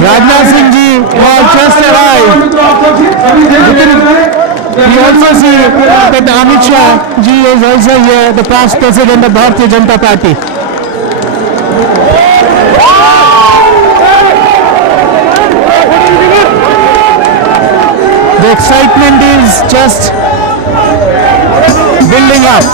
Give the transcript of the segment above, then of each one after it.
Rajnath Singh ji has just arrived. We also see that Amit Shah ji is also here, the past president of Bharatiya Janata Party. The excitement is just building up.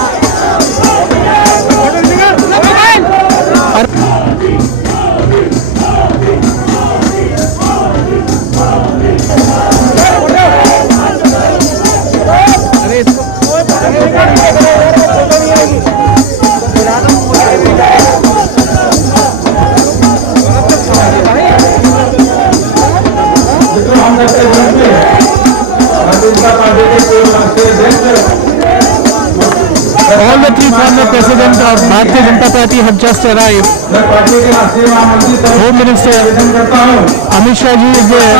All the three former presidents of Bharatiya Janata Party have just arrived. Home Minister Amit Shah ji is there.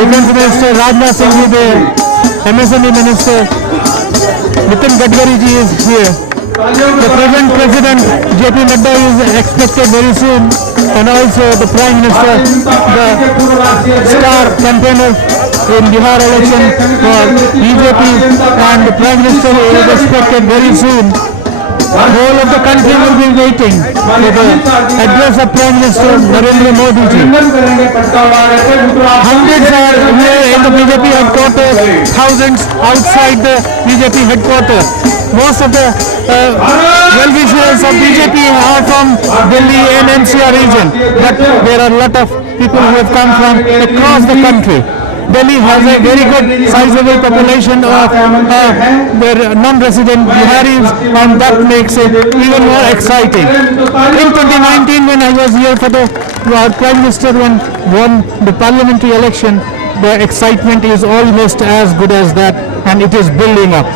Defense Minister Rajnath Singh ji is there. MSME Minister Nitin Gadkari ji is here. The present President JP Nadda is expected very soon, and also the Prime Minister, the star campaigner in Bihar election for BJP, and the Prime Minister is expected very soon. The whole of the country will be waiting for the address of Prime Minister Narendra Modi ji. Hundreds are here in the BJP headquarters, thousands outside the BJP headquarters. Most of the well-wishers of BJP are from Delhi and NCR region, but there are a lot of people who have come from across the country. Delhi has a very good sizable population of non-resident Biharis, and that makes it even more exciting. In 2019, when I was here for our Prime Minister when won the parliamentary election, the excitement is almost as good as that, and it is building up.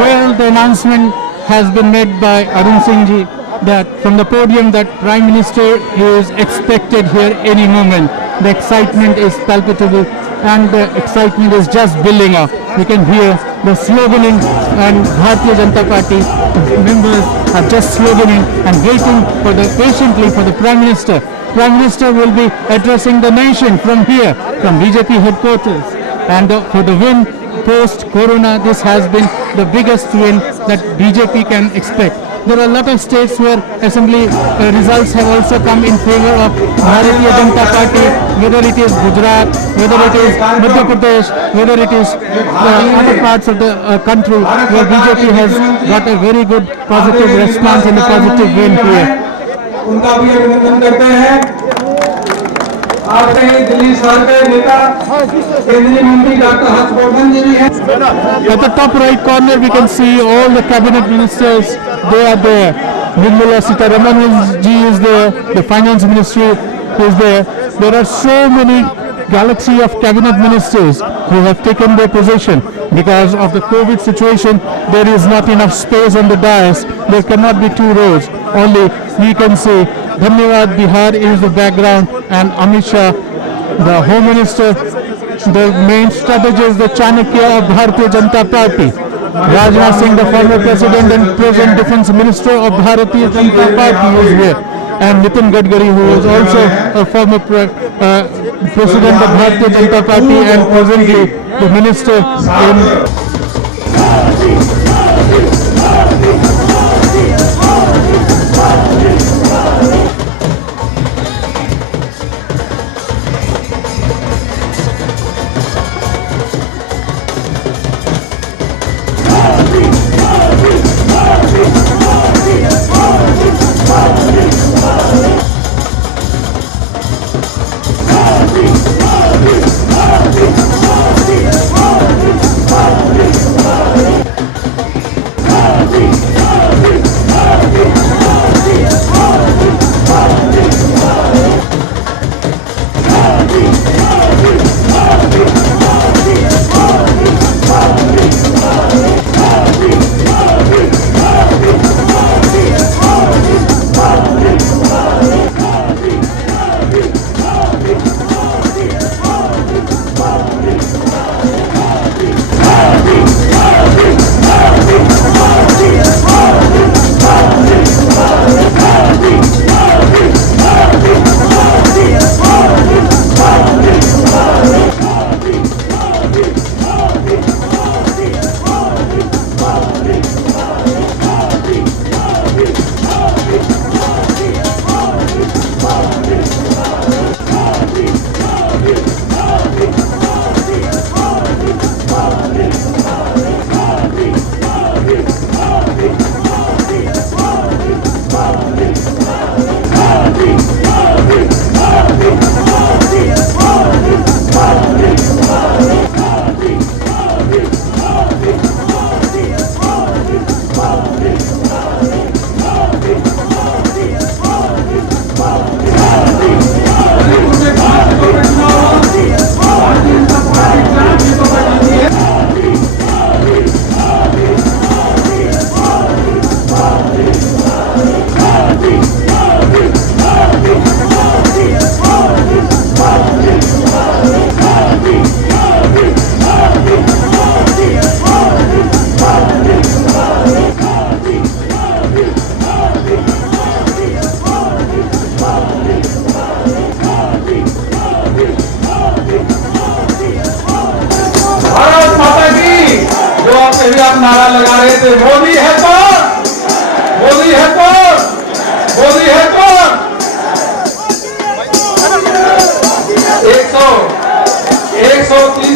Well, the announcement has been made by Arun Singh ji that from the podium that Prime Minister is expected here any moment. The excitement is palpable, and the excitement is just building up. You can hear the sloganing, and Bharatiya Janata Party members are just sloganing and waiting patiently for the Prime Minister. Prime Minister will be addressing the nation from here, from BJP headquarters. And for the win post-Corona, this has been the biggest win that BJP can expect. There are a lot of states where assembly results have also come in favor of Bharatiya Janata Party, whether it is Gujarat, whether it is Madhya Pradesh, whether it is other parts of the country where BJP has got a very good positive response and a positive win here. उनका भी अभिनंदन करते हैं। आपके दिल्ली सरकार के नेता केंद्रीय मंत्री डॉक्टर हर्षवर्धन जी भी हैं। At the top right corner, we can see all the cabinet ministers. They are there. Nirmala Sitharaman ji is there. The finance ministry is there. There are so many galaxy of cabinet ministers who have taken their position. Because of the COVID situation, there is not enough space on the dais. There cannot be two rows. Only we can see Dhanyavad Bihar is the background, and Amit Shah, the Home Minister, the main strategist, the Chanakya of Bharatiya Janata Party. Rajnath Singh, the former president and present defense minister of Bharatiya Janata Party, is here. And Nitin Gadkari, who is also a former president of Bharatiya Janata Party and presently the minister in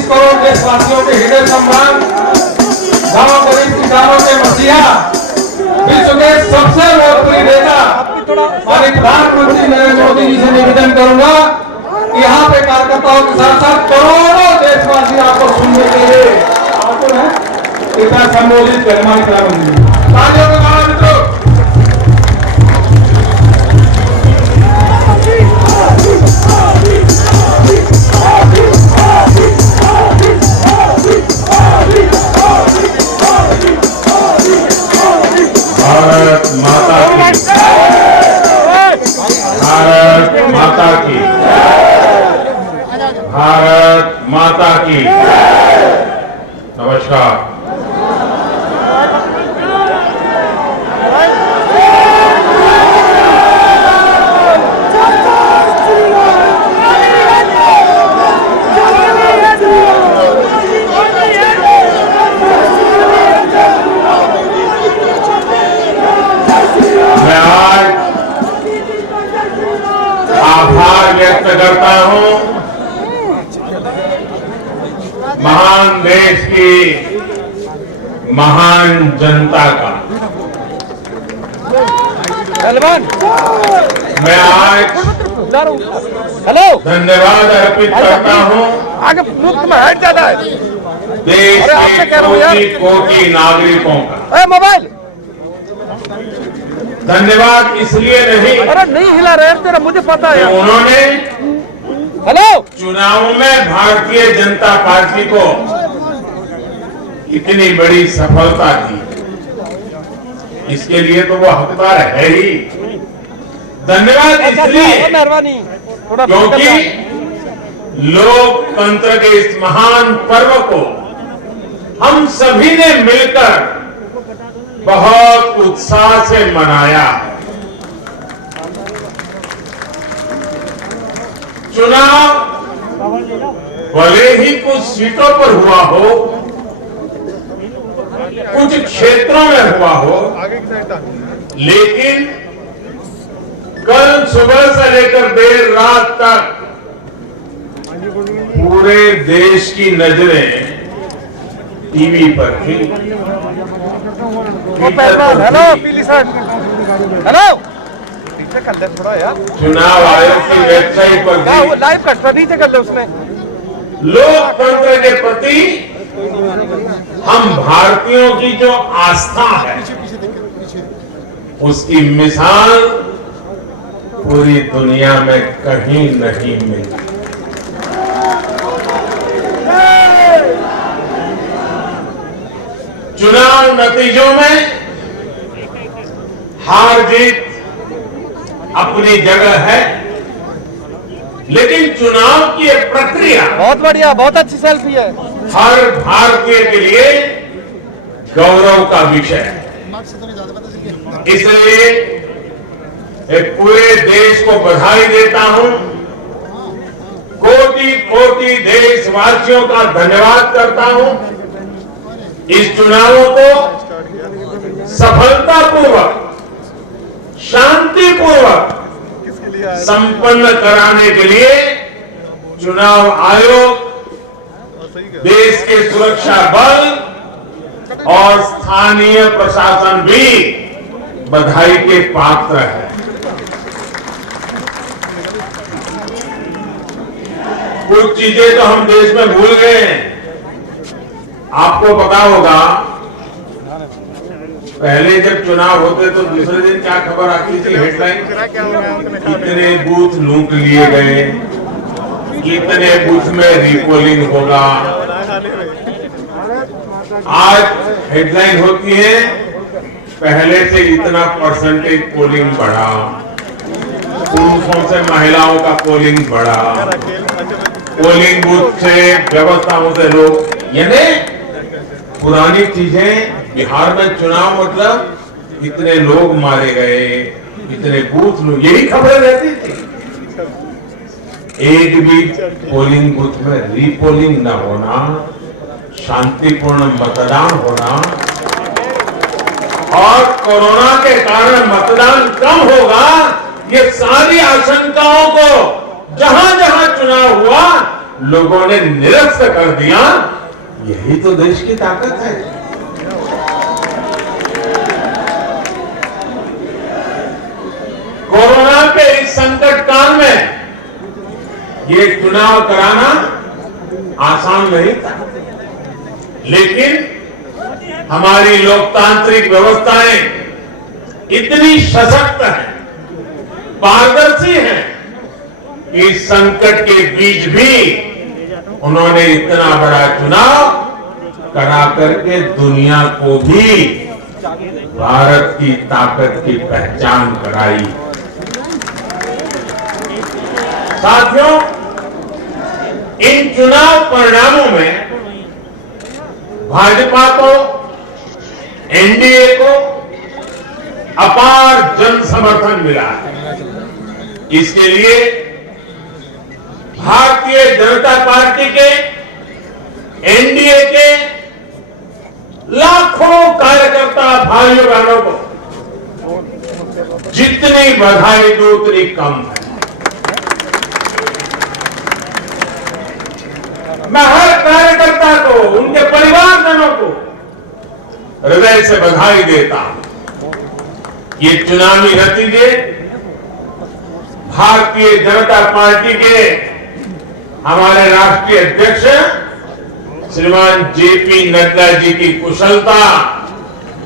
30 crore देशवासियों के हृदय सम्मान, गांव गरीब किसानों के मसीहा, विश्व के सबसे लोकप्रिय नेता माननीय प्रधानमंत्री नरेंद्र मोदी जी से निवेदन करूंगा कि यहाँ पे कार्यकर्ताओं के साथ साथ करोड़ों देशवासी आपको सुनने के लिए आतुर हैं। कृपया संबोधित करें माननीय प्रधानमंत्री। तालियों के द्वारा मित्रों। भारत माता की, भारत माता की, भारत माता की। नमस्कार। आभार व्यक्त करता हूं महान देश की महान जनता का। मैं आज धन्यवाद अर्पित करता हूं आगे मुफ्त में है ज्यादा है देश के कोटि नागरिकों का। मोबाइल धन्यवाद इसलिए नहीं, अरे नहीं हिला रहे तेरा, मुझे पता है। उन्होंने हेलो चुनाव में भारतीय जनता पार्टी को इतनी बड़ी सफलता दी, इसके लिए तो वो हकदार है ही। धन्यवाद इसलिए मेहरबानी क्योंकि लोकतंत्र के इस महान पर्व को हम सभी ने मिलकर बहुत उत्साह से मनाया। चुनाव भले ही कुछ सीटों पर हुआ हो, कुछ क्षेत्रों में हुआ हो, लेकिन कल सुबह से लेकर देर रात तक पूरे देश की नजरें टीवी पर थी। हेलो पीली शर्ट, हेलो नीचे कर दे थोड़ा यार। चुनाव आयोग की वेबसाइट पर भी लाइव कट नीचे कर दे उसने। लोकतंत्र के प्रति हम भारतीयों की जो आस्था है, उसकी मिसाल पूरी दुनिया में कहीं नहीं मिली। चुनाव नतीजों में हार जीत अपनी जगह है, लेकिन चुनाव की एक प्रक्रिया बहुत बढ़िया, बहुत अच्छी सेल्फी है। हर भारतीय के लिए गौरव का विषय है। इसलिए एक पूरे देश को बधाई देता हूं, कोटि कोटि देशवासियों का धन्यवाद करता हूं। इस चुनावों को सफलतापूर्वक, शांतिपूर्वक संपन्न कराने के लिए चुनाव आयोग, देश के सुरक्षा बल और स्थानीय प्रशासन भी बधाई के पात्र है। कुछ चीजें तो हम देश में भूल गए हैं। आपको पता होगा, पहले जब चुनाव होते तो दूसरे दिन क्या खबर आती थी, हेडलाइन, कितने बूथ लूट लिए गए, कितने बूथ में रीपोलिंग होगा। आज हेडलाइन होती है, पहले से इतना परसेंटेज पोलिंग बढ़ा, पुरुषों से महिलाओं का पोलिंग बढ़ा, पोलिंग बूथ से व्यवस्थाओं से लोग, यानी पुरानी चीजें। बिहार में चुनाव मतलब इतने लोग मारे गए, इतने बूथ लोग, यही खबरें रहती थी। एक भी पोलिंग बूथ में रीपोलिंग न होना, शांतिपूर्ण मतदान होना, और कोरोना के कारण मतदान कम होगा, ये सारी आशंकाओं को जहां जहां चुनाव हुआ लोगों ने निरस्त कर दिया, यही तो देश की ताकत है। कोरोना के इस संकट काल में ये चुनाव कराना आसान नहीं था, लेकिन हमारी लोकतांत्रिक व्यवस्थाएं इतनी सशक्त हैं, पारदर्शी हैं कि इस संकट के बीच भी उन्होंने इतना बड़ा चुनाव करा करके दुनिया को भी भारत की ताकत की पहचान कराई। साथियों, इन चुनाव परिणामों में भाजपा को, एनडीए को अपार जन समर्थन मिला है। इसके लिए भारतीय जनता पार्टी के, एनडीए के लाखों कार्यकर्ता भाइयों बहनों को जितनी बधाई दो उतनी कम है। मैं हर कार्यकर्ता को, उनके परिवारजनों को हृदय से बधाई देता हूं। ये चुनावी नतीजे भारतीय जनता पार्टी के हमारे राष्ट्रीय अध्यक्ष श्रीमान जेपी नड्डा जी की कुशलता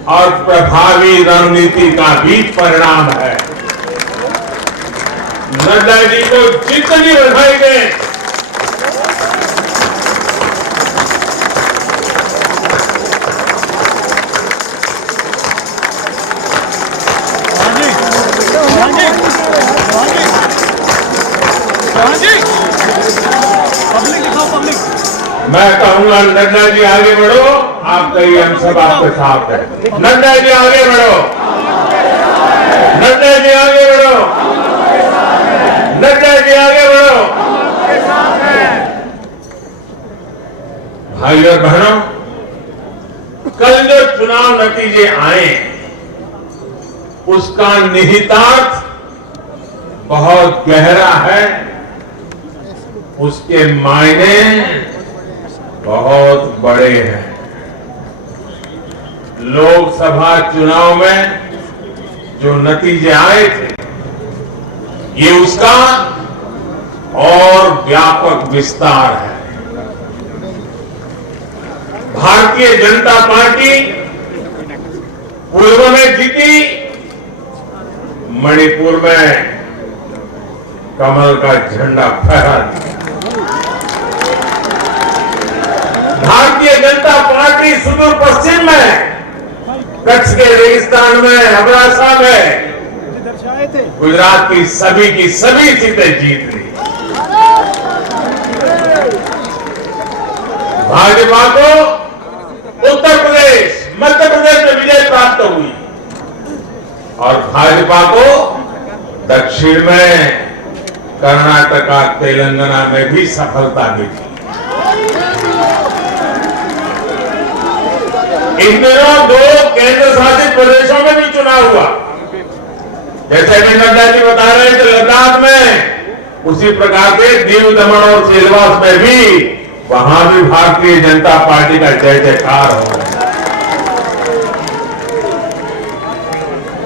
और प्रभावी रणनीति का भी परिणाम है। नड्डा जी को जितनी बधाई दें, मैं कहूंगा नड्डा जी आगे बढ़ो, आप कहिए हम सब आपके साथ हैं। नड्डा जी आगे बढ़ो, नड्डा जी आगे बढ़ो, नड्डा जी आगे बढ़ो। भाई और बहनों, कल जो चुनाव नतीजे आए उसका निहितार्थ बहुत गहरा है, उसके मायने बहुत बड़े हैं। लोकसभा चुनाव में जो नतीजे आए थे, ये उसका और व्यापक विस्तार है। भारतीय जनता पार्टी पूर्व में जीती, मणिपुर में कमल का झंडा फहरा दिया। भारतीय जनता पार्टी सुदूर पश्चिम में, कच्छ के रेगिस्तान में, अबरासा में गुजरात की सभी सीटें जीत ली। भाजपा को उत्तर प्रदेश, मध्य प्रदेश में विजय प्राप्त हुई और भाजपा को दक्षिण में, कर्नाटका, तेलंगाना में भी सफलता मिली। इन दिनों 2 केंद्र शासित प्रदेशों में भी चुनाव हुआ। जैसे अभी नड्डा जी बता रहे थे लद्दाख में, उसी प्रकार से दीव, दमन और सिलवास में भी, वहां भी भारतीय जनता पार्टी का जय जयकार हो रहा है।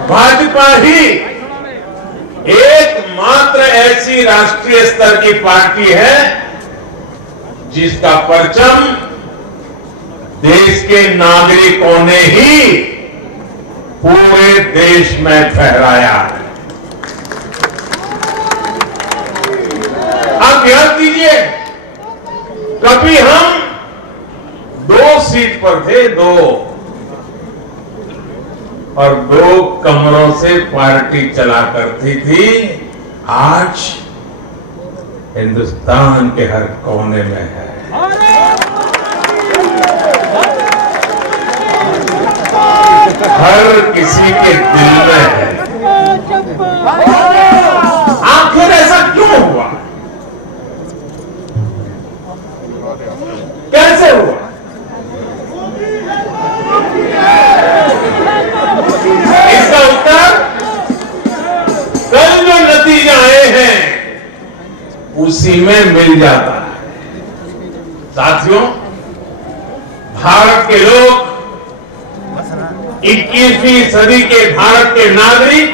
भाजपा ही एकमात्र ऐसी राष्ट्रीय स्तर की पार्टी है जिसका परचम देश के नागरिकों ने ही पूरे देश में फहराया है। अब ध्यान दीजिए, कभी हम 2 सीट पर थे, 2 और 2 कमरों से पार्टी चला करती थी। आज हिंदुस्तान के हर कोने में है। हर किसी के दिल में है। आखिर ऐसा क्यों हुआ? कैसे हुआ? इसका उत्तर कल जो नतीजे आए हैं उसी में मिल जाता है। साथियों, भारत के लोग 21वीं सदी के भारत के नागरिक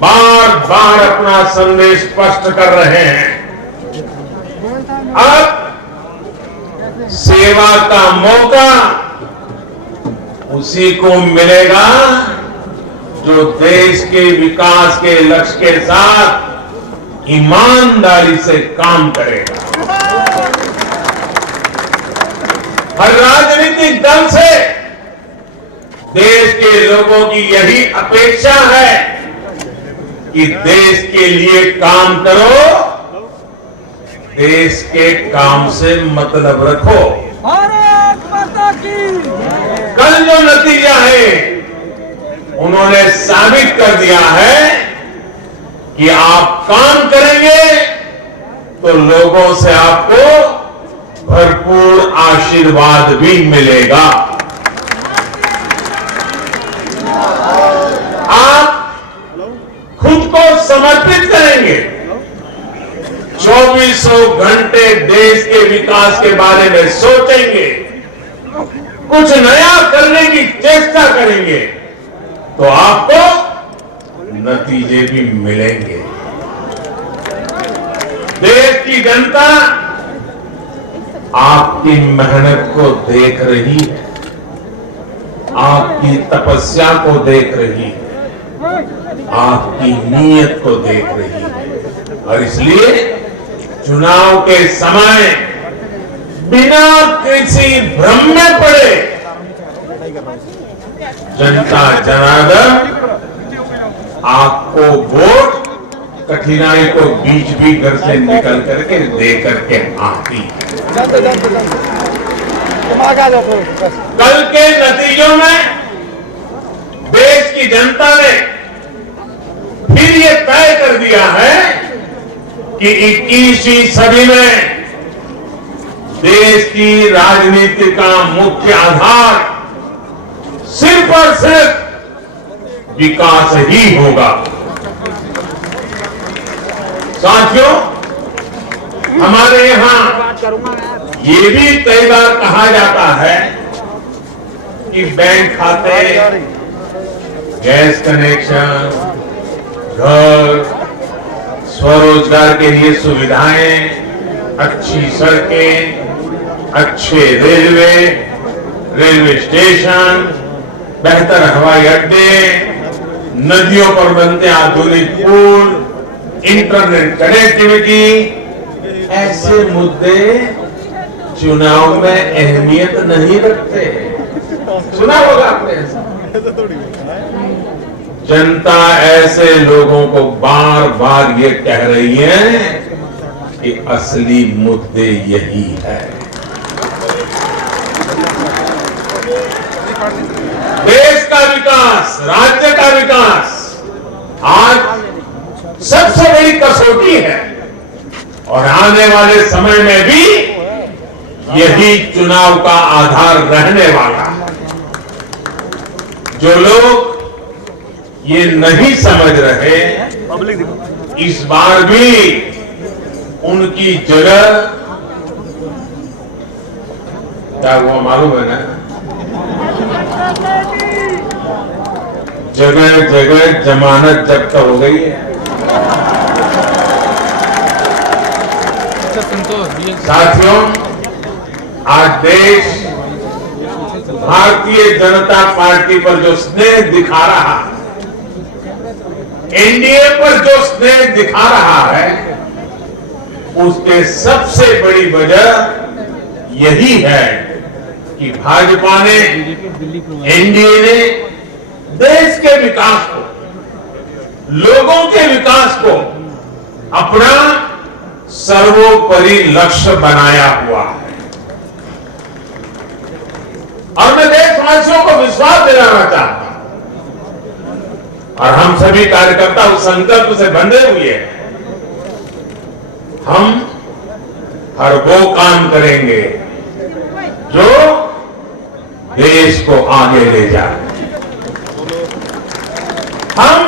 बार बार अपना संदेश स्पष्ट कर रहे हैं। अब सेवा का मौका उसी को मिलेगा जो देश के विकास के लक्ष्य के साथ ईमानदारी से काम करेगा। हर राजनीतिक दल से देश के लोगों की यही अपेक्षा है कि देश के लिए काम करो, देश के काम से मतलब रखो। भारत माता की। कल जो नतीजा है उन्होंने साबित कर दिया है कि आप काम करेंगे तो लोगों से आपको भरपूर आशीर्वाद भी मिलेगा। आप खुद को समर्पित करेंगे, 2400 घंटे देश के विकास के बारे में सोचेंगे, कुछ नया करने की चेष्टा करेंगे तो आपको नतीजे भी मिलेंगे। देश की जनता आपकी मेहनत को देख रही है, आपकी तपस्या को देख रही है, आपकी नीयत को देख रही है और इसलिए चुनाव के समय बिना किसी भ्रम में पड़े जनता जनार्दन आपको वोट कठिनाई को बीच भी घर से निकल करके दे करके आती है। कल के नतीजों में देश की जनता ने फिर ये तय कर दिया है कि 21वीं सदी में देश की राजनीति का मुख्य आधार सिर्फ और सिर्फ विकास ही होगा। साथियों, हमारे यहां ये भी कई बार कहा जाता है कि बैंक खाते, गैस कनेक्शन, घर, स्वरोजगार के लिए सुविधाएं, अच्छी सड़कें, अच्छे रेलवे स्टेशन, बेहतर हवाई अड्डे, नदियों पर बनते आधुनिक पुल, इंटरनेट कनेक्टिविटी, ऐसे मुद्दे चुनाव में अहमियत नहीं रखते। सुना होगा आपने ऐसा। जनता ऐसे लोगों को बार बार ये कह रही है कि असली मुद्दे यही है। देश का विकास, राज्य का विकास आज सबसे बड़ी कसौटी है और आने वाले समय में भी यही चुनाव का आधार रहने वाला है। जो लोग ये नहीं समझ रहे, इस बार भी उनकी जगह क्या हुआ मालूम है ना? जगह जगह जमानत जब्त हो गई है। साथियों, आज देश भारतीय जनता पार्टी पर जो स्नेह दिखा रहा है, एनडीए पर जो स्नेह दिखा रहा है, उसके सबसे बड़ी वजह यही है कि भाजपा ने, एनडीए ने देश के विकास को, लोगों के विकास को अपना सर्वोपरि लक्ष्य बनाया हुआ है। और मैं देशवासियों को विश्वास दिलाना चाहता हूं और हम सभी कार्यकर्ता उस संकल्प से बंधे हुए हैं। हम हर वो काम करेंगे जो देश को आगे ले जाए। हम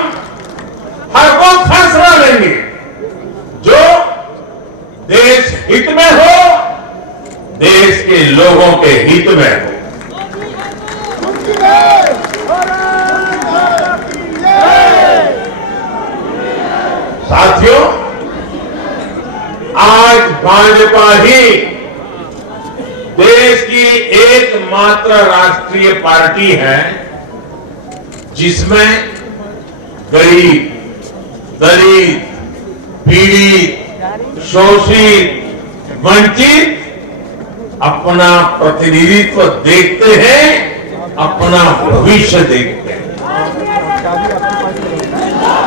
हर वो फैसला लेंगे जो देश हित में हो लोगों के हित में हो। साथियों, आज भाजपा ही देश की एकमात्र राष्ट्रीय पार्टी है जिसमें गरीब, दलित, पीड़ित, शोषित, वंचित अपना प्रतिनिधित्व देखते हैं, अपना भविष्य देखते हैं।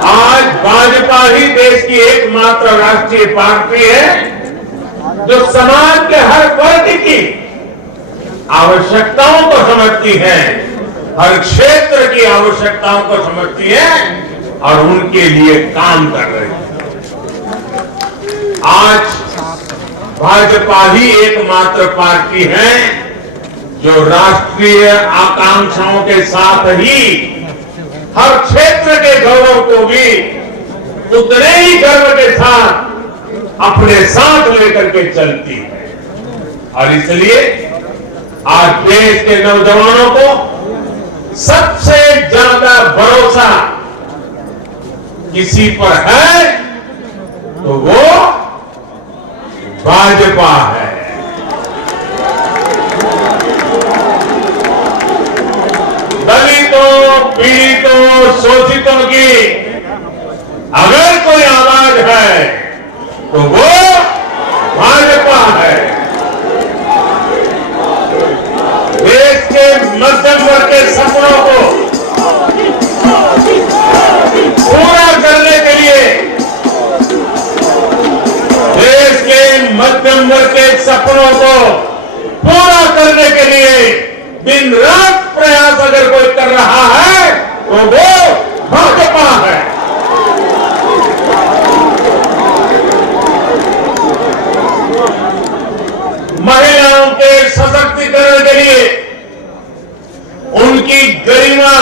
आज भाजपा ही देश की एकमात्र राष्ट्रीय पार्टी है जो समाज के हर वर्ग की आवश्यकताओं को समझती है, हर क्षेत्र की आवश्यकताओं को समझती है और उनके लिए काम कर रही है। आज भाजपा ही एकमात्र पार्टी है जो राष्ट्रीय आकांक्षाओं के साथ ही हर क्षेत्र के गौरव को भी उतने ही गर्व के साथ अपने साथ लेकर के चलती है। और इसलिए आज देश के नौजवानों को सबसे ज्यादा भरोसा किसी पर है तो वो भाजपा है। दलितों, पीड़ितों, शोषितों की अगर कोई आवाज है तो वो भाजपा है। देश के मध्यम वर्ग के सपनों को पूरा करने के लिए, देश के मध्यम वर्ग के सपनों को पूरा करने के लिए दिन रात प्रयास अगर कोई कर रहा है तो वो भाजपा है। महिलाओं के सशक्तिकरण के लिए, उनकी गरिमा,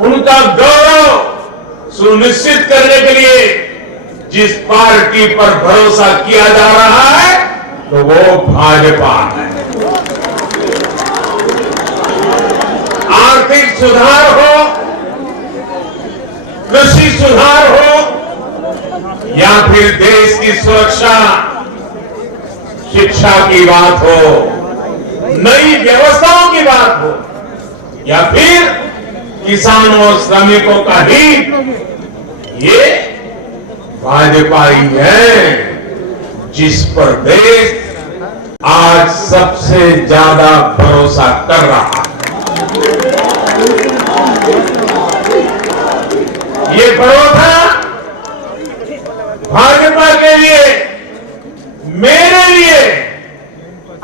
उनका गौरव सुनिश्चित करने के लिए जिस पार्टी पर भरोसा किया जा रहा है तो वो भाजपा है। आर्थिक सुधार हो, कृषि सुधार हो या फिर देश की सुरक्षा, शिक्षा की बात हो, नई व्यवस्थाओं की बात हो या फिर किसानों, श्रमिकों का हित, ये भाजपा ही है जिस पर देश आज सबसे ज्यादा भरोसा कर रहा है। ये भरोसा भाजपा के लिए, मेरे लिए,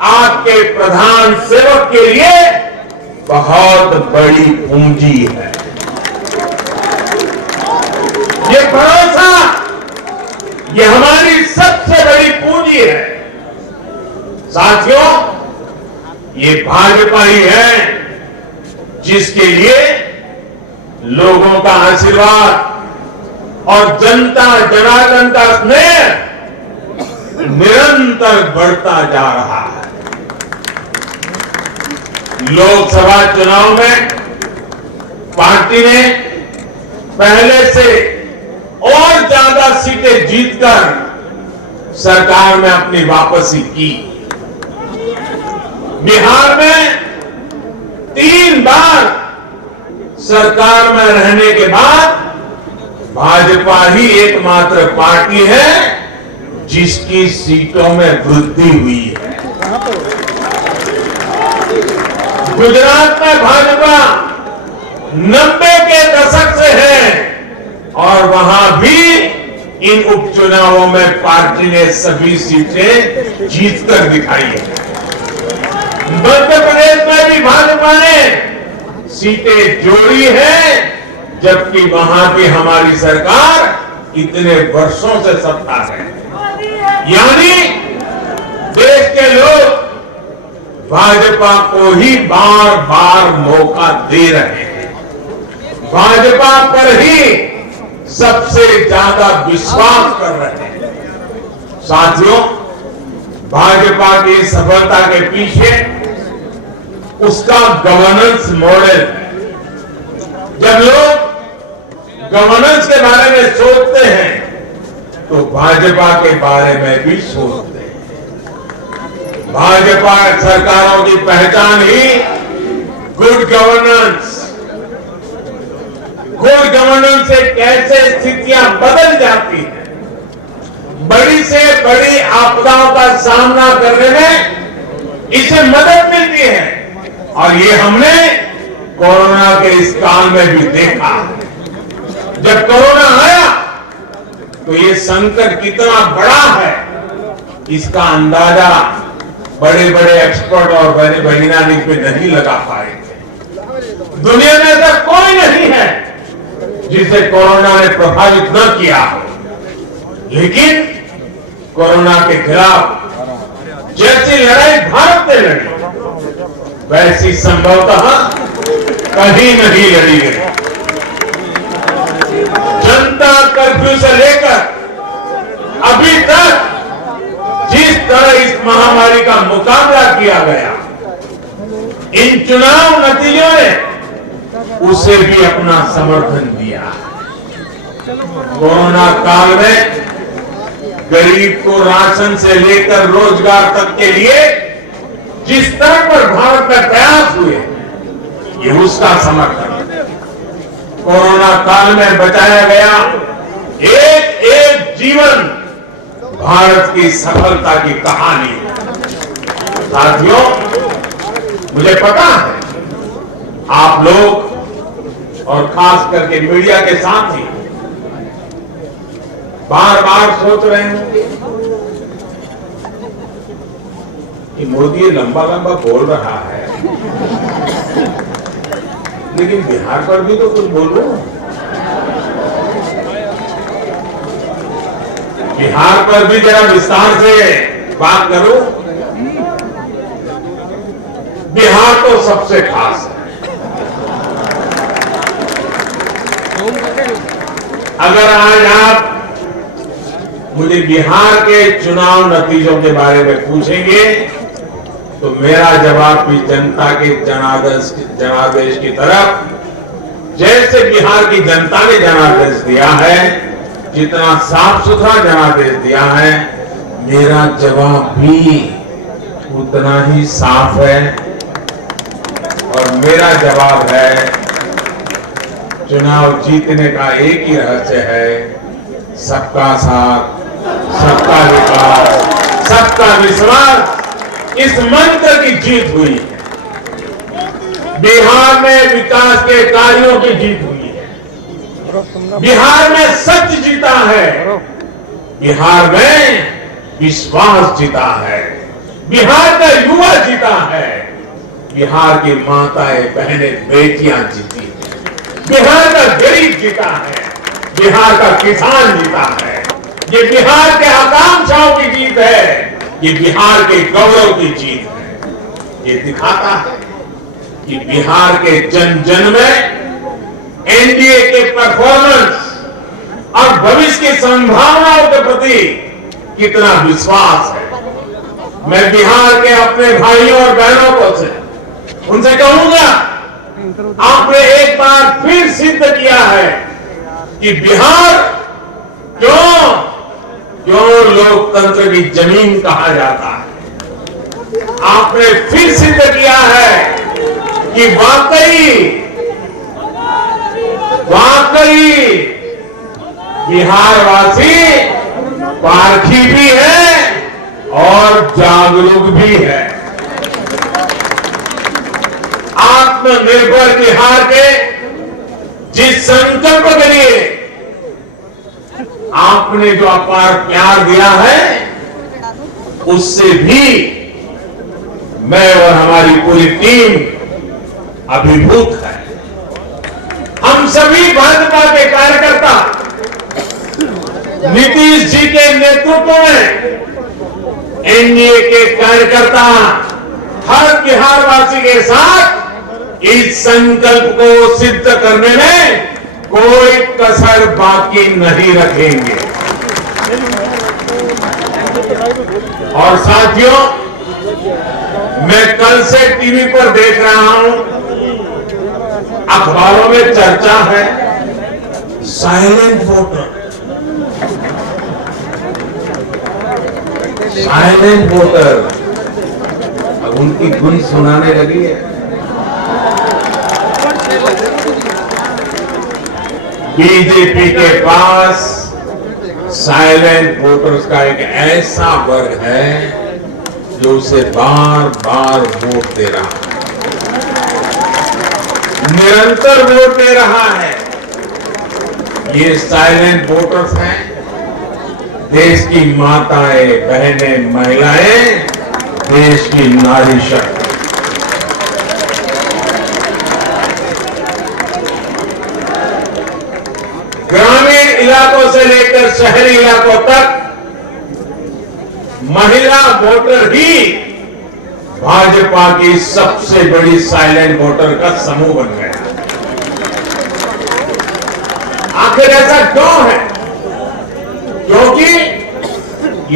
आपके प्रधान सेवक के लिए बहुत बड़ी पूंजी है। ये भरोसा, ये हमारी सबसे बड़ी पूंजी है। साथियों, ये भाजपा ही है जिसके लिए लोगों का आशीर्वाद और जनता जनार्दन का स्नेह निरंतर बढ़ता जा रहा है। लोकसभा चुनाव में पार्टी ने पहले से और ज्यादा सीटें जीतकर सरकार में अपनी वापसी की। बिहार में 3 बार सरकार में रहने के बाद भाजपा ही एकमात्र पार्टी है जिसकी सीटों में वृद्धि हुई है। गुजरात में भाजपा 90 के दशक से है और वहां भी इन उपचुनावों में पार्टी ने सभी सीटें जीतकर दिखाई है। मध्य प्रदेश में भी भाजपा ने सीटें जोड़ी है, जबकि वहां भी हमारी सरकार इतने वर्षों से सत्ता है। यानी देश के लोग भाजपा को ही बार बार मौका दे रहे हैं, भाजपा पर ही सबसे ज्यादा विश्वास कर रहे हैं। साथियों, भाजपा की सफलता के पीछे उसका गवर्नेंस मॉडल है। जब लोग गवर्नेंस के बारे में सोचते हैं तो भाजपा के बारे में भी सोचते हैं। भाजपा सरकारों की पहचान ही गुड गवर्नेंस। गुड गवर्नेंस से कैसे स्थितियां बदल जाती हैं, बड़ी से बड़ी आपदाओं का सामना करने में इसे मदद मिलती है। और ये हमने कोरोना के इस काल में भी देखा। जब कोरोना आया तो ये संकट कितना बड़ा है इसका अंदाजा बड़े बड़े एक्सपर्ट और बड़े वैज्ञानिक में नहीं लगा पाए थे। दुनिया में ऐसा कोई नहीं है जिसे कोरोना ने प्रभावित न किया हो, लेकिन कोरोना के खिलाफ जैसी लड़ाई भारत ने लड़ी वैसी संभवतः कहीं नहीं लड़ी गई। जनता कर्फ्यू से लेकर अभी तक जिस तरह इस महामारी का मुकाबला किया गया, इन चुनाव नतीजों ने उसे भी अपना समर्थन दिया। कोरोना काल में गरीब को राशन से लेकर रोजगार तक के लिए जिस स्तर पर भारत में प्रयास हुए, ये उसका समर्थन है। कोरोना काल में बचाया गया एक एक जीवन भारत की सफलता की कहानी है। साथियों, मुझे पता है आप लोग और खास करके मीडिया के साथी बार बार सोच रहे होंगे कि मोदी लंबा लंबा बोल रहा है, लेकिन बिहार पर भी तो कुछ बोलो। बिहार पर भी जरा विस्तार से बात करो। बिहार तो सबसे खास है। अगर आज आप मुझे बिहार के चुनाव नतीजों के बारे में पूछेंगे तो मेरा जवाब भी जनता के जनादेश की तरफ, जैसे बिहार की जनता ने जनादेश दिया है, जितना साफ सुथरा जनादेश दिया है, मेरा जवाब भी उतना ही साफ है। और मेरा जवाब है, चुनाव जीतने का एक ही रहस्य है, सबका साथ, सबका विकास, सबका विश्वास। इस मंत्र की जीत हुई है। बिहार में विकास के कार्यों की जीत हुई है। बिहार में सच जीता है। बिहार में विश्वास जीता है। बिहार का युवा जीता है। बिहार की माताएं, बहनें, बेटियां जीती है। बिहार का गरीब जीता है। बिहार का किसान जीता है। ये बिहार के आकांक्षाओं की जीत है। ये बिहार के गौरव की जीत है। ये दिखाता है कि बिहार के जन जन में एनडीए के परफॉर्मेंस और भविष्य की संभावनाओं के प्रति कितना विश्वास है। मैं बिहार के अपने भाइयों और बहनों को उनसे कहूंगा, आपने एक बार फिर सिद्ध किया है कि बिहार क्यों लोकतंत्र की जमीन कहा जाता है। आपने फिर सिद्ध किया है कि वाकई बिहारवासी पारखी भी है और जागरूक भी है। आत्मनिर्भर बिहार के जिस संकल्प के लिए आपने जो अपार प्यार दिया है, उससे भी मैं और हमारी पूरी टीम अभिभूत है। हम सभी भाजपा के कार्यकर्ता नीतीश जी के नेतृत्व में एनडीए के कार्यकर्ता हर बिहारवासी के साथ इस संकल्प को सिद्ध करने में कोई कसर बाकी नहीं रखेंगे। और साथियों, मैं कल से टीवी पर देख रहा हूं, अखबारों में चर्चा है साइलेंट वोटर। साइलेंट वोटर अब उनकी धुन सुनाने लगी है। बीजेपी के पास साइलेंट वोटर्स का एक ऐसा वर्ग है जो उसे बार बार वोट दे रहा है, निरंतर वोट दे रहा है। ये साइलेंट वोटर्स हैं देश की माताएं, बहनें, महिलाएं, देश की नारी शक्ति। ग्रामीण इलाकों से लेकर शहरी इलाकों तक महिला वोटर ही भाजपा की सबसे बड़ी साइलेंट वोटर का समूह बन गया। आखिर ऐसा क्यों है? क्योंकि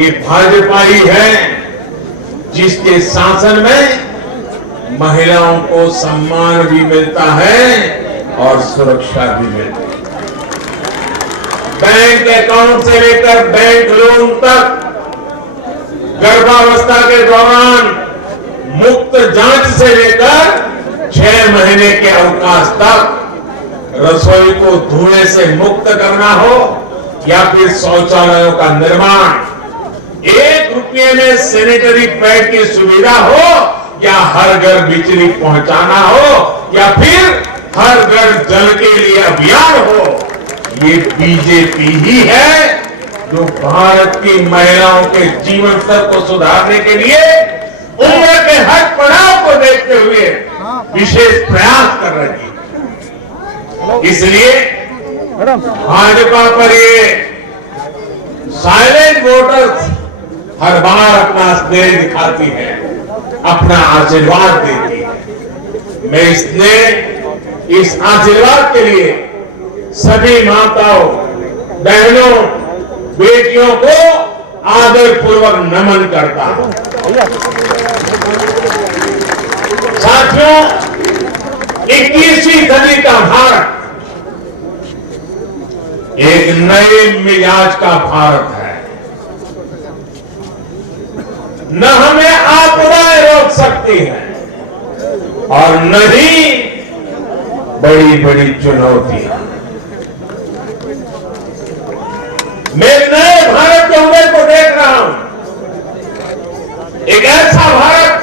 ये भाजपा ही है जिसके शासन में महिलाओं को सम्मान भी मिलता है और सुरक्षा भी मिलती है। बैंक अकाउंट से लेकर बैंक लोन तक, गर्भावस्था के दौरान मुफ्त जांच से लेकर 6 महीने के अवकाश तक, रसोई को धुएं से मुक्त करना हो या फिर शौचालयों का निर्माण, 1 रुपये में सैनिटरी पैड की सुविधा हो या हर घर बिजली पहुंचाना हो या फिर हर घर जल के लिए अभियान हो, ये बीजेपी ही है जो भारत की महिलाओं के जीवन स्तर को सुधारने के लिए उम्र के हर पड़ाव को देखते हुए विशेष प्रयास कर रही है। इसलिए भाजपा पर ये साइलेंट वोटर्स हर बार अपना स्नेह दिखाती है, अपना आशीर्वाद देती है। मैं इस आशीर्वाद के लिए सभी माताओं, बहनों, बेटियों को आदरपूर्वक नमन करता हूं। साथियों, 21वीं सदी का भारत एक नए मिजाज का भारत है। न हमें आपदाएं रोक सकती हैं और न ही बड़ी बड़ी चुनौतियां। मैं नए भारत के उदय को देख रहा हूं, एक ऐसा भारत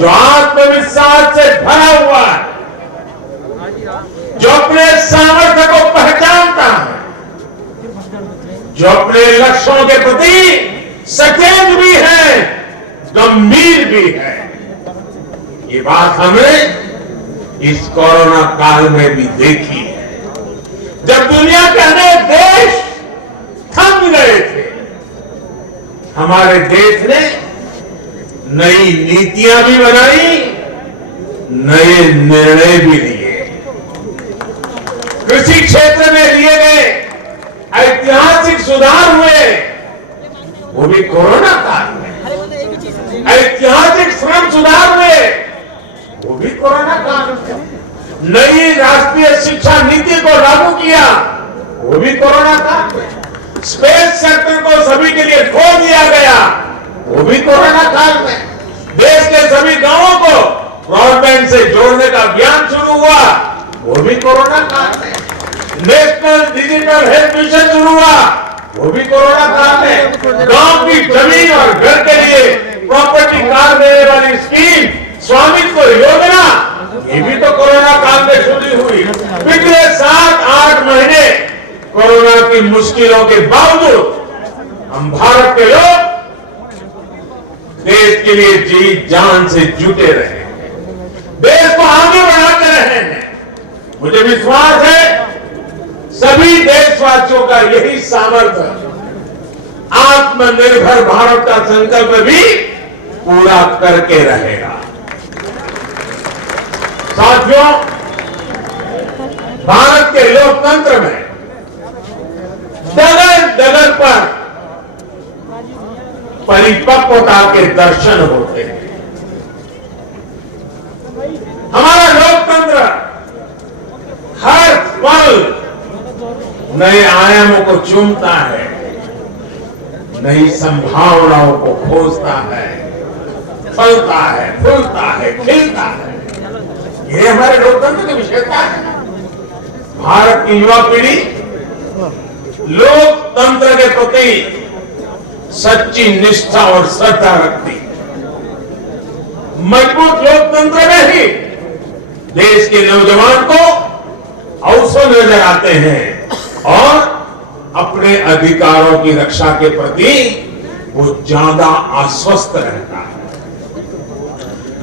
जो आत्मविश्वास से भरा हुआ है, जो अपने सामर्थ्य को पहचानता है, जो अपने लक्ष्यों के प्रति सचेत भी है, गंभीर भी है। ये बात हमने इस कोरोना काल में भी देखी है, जब दुनिया के अनेक देश थम गए थे, हमारे देश ने नई नीतियां भी बनाई, नए निर्णय भी लिए। कृषि क्षेत्र में लिए गए ऐतिहासिक सुधार हुए, वो भी कोरोना काल में। ऐतिहासिक श्रम सुधार हुए, वो भी कोरोना काल में। नई राष्ट्रीय शिक्षा नीति को लागू किया, वो भी कोरोना काल में। स्पेस सेक्टर को सभी के लिए खोल दिया गया, वो भी कोरोना काल में। देश के सभी गांवों को ब्रॉडबैंड से जोड़ने का अभियान शुरू हुआ, वो भी कोरोना काल में। नेशनल डिजिटल हेल्थ मिशन शुरू हुआ, वो भी कोरोना काल में। गांव की जमीन और घर के लिए प्रॉपर्टी कार्ड देने वाली स्कीम, स्वामित्व योजना, ये भी तो कोरोना काल में शुरू हुई। पिछले 7-8 महीने कोरोना की मुश्किलों के बावजूद हम भारत के लोग देश के लिए जी जान से जुटे रहे, देश को आगे बढ़ाते रहे हैं। मुझे विश्वास है सभी देशवासियों का यही सामर्थ्य आत्मनिर्भर भारत का संकल्प भी पूरा करके रहेगा। साथियों, भारत के लोकतंत्र में डगर डगर पर परिपक्वता के दर्शन होते हैं। नए आयामों को चूमता है, नई संभावनाओं को खोजता है, फलता है, फूलता है, खिलता है। ये हमारे लोकतंत्र की विशेषता है। भारत की युवा पीढ़ी लोकतंत्र के प्रति सच्ची निष्ठा और श्रद्धा रखती है। मजबूत लोकतंत्र में ही देश के नौजवान को अवसर नजर आते हैं और अपने अधिकारों की रक्षा के प्रति वो ज्यादा आश्वस्त रहता है।